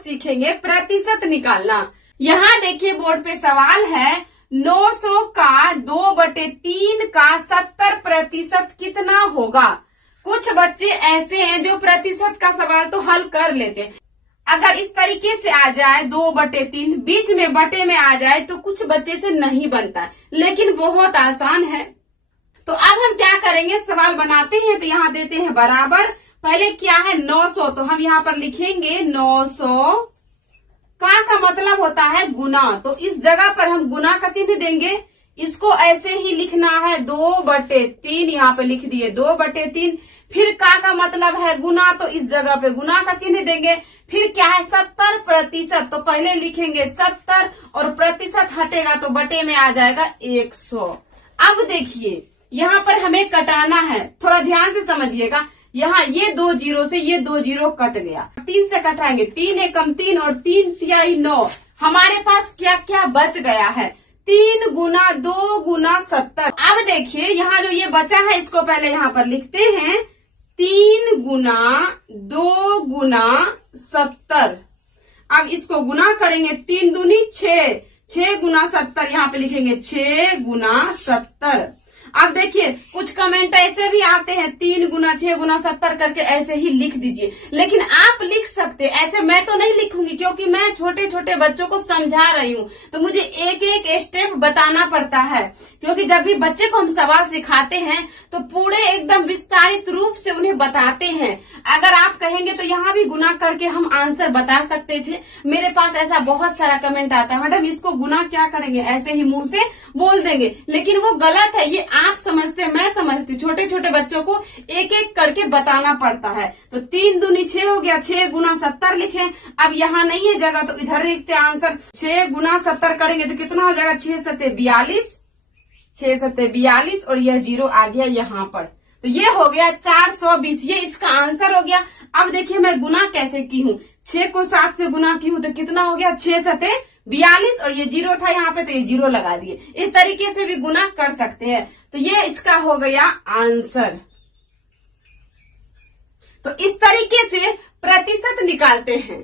सीखेंगे प्रतिशत निकालना। यहाँ देखिए बोर्ड पे सवाल है 900 का 2/3 का 70% कितना होगा। कुछ बच्चे ऐसे हैं जो प्रतिशत का सवाल तो हल कर लेते हैं। अगर इस तरीके से आ जाए 2/3 बीच में बटे में आ जाए तो कुछ बच्चे से नहीं बनता है, लेकिन बहुत आसान है। तो अब हम क्या करेंगे, सवाल बनाते हैं। तो यहाँ देते हैं बराबर, पहले क्या है 900, तो हम यहाँ पर लिखेंगे 900 का मतलब होता है गुना। तो इस जगह पर हम गुना का चिन्ह देंगे। इसको ऐसे ही लिखना है 2/3, यहाँ पे लिख दिए 2/3। फिर का मतलब है गुना, तो इस जगह पे गुना का चिन्ह देंगे। फिर क्या है 70%, तो पहले लिखेंगे 70 और प्रतिशत हटेगा तो बटे में आ जाएगा 100। अब देखिए यहाँ पर हमें कटाना है, थोड़ा ध्यान से समझिएगा। यहाँ ये 2 जीरो से ये 2 जीरो कट गया, 3 से कटाएंगे, 3 एकम 3 और 3 तिहाई 9। हमारे पास क्या क्या बच गया है, 3 गुना 2 गुना 70। अब देखिए यहाँ जो ये बचा है इसको पहले यहाँ पर लिखते हैं 3 गुना 2 गुना 70। अब इसको गुना करेंगे, 3 दूनी 6, 6 गुना 70, यहाँ पे लिखेंगे 6 गुना 70। अब देखिए कुछ कमेंट ऐसे भी आते हैं 3 गुना 6 गुना 70 करके ऐसे ही लिख दीजिए, लेकिन आप लिख सकते, ऐसे मैं तो नहीं लिखूंगी क्योंकि मैं छोटे छोटे बच्चों को समझा रही हूँ। तो मुझे एक एक स्टेप बताना पड़ता है, क्योंकि जब भी बच्चे को हम सवाल सिखाते हैं तो पूरे एकदम विस्तारित रूप से उन्हें बताते हैं। अगर आप कहेंगे तो यहाँ भी गुना करके हम आंसर बता सकते थे। मेरे पास ऐसा बहुत सारा कमेंट आता है, मैडम इसको गुना क्या करेंगे, ऐसे ही मुंह से बोल देंगे, लेकिन वो गलत है। ये आप समझते हैं, मैं समझती हूँ, छोटे छोटे बच्चों को एक एक करके बताना पड़ता है। तो 3 दूनी 6 हो गया, 6 गुना 70 लिखे। अब यहाँ नहीं है जगह तो इधर लिखते आंसर, 6 गुना 70 करेंगे तो कितना हो जाएगा, 6 सत्ते 42, 6 सत्ते 42 और यह जीरो आ गया यहाँ पर। तो ये हो गया 420, ये इसका आंसर हो गया। अब देखिए मैं गुना कैसे की हूँ, 6 को 7 से गुना की हूँ तो कितना हो गया, 6 सत्ते 42 और ये जीरो था यहाँ पे तो ये जीरो लगा दिए। इस तरीके से भी गुना कर सकते हैं। तो ये इसका हो गया आंसर। तो इस तरीके से प्रतिशत निकालते हैं।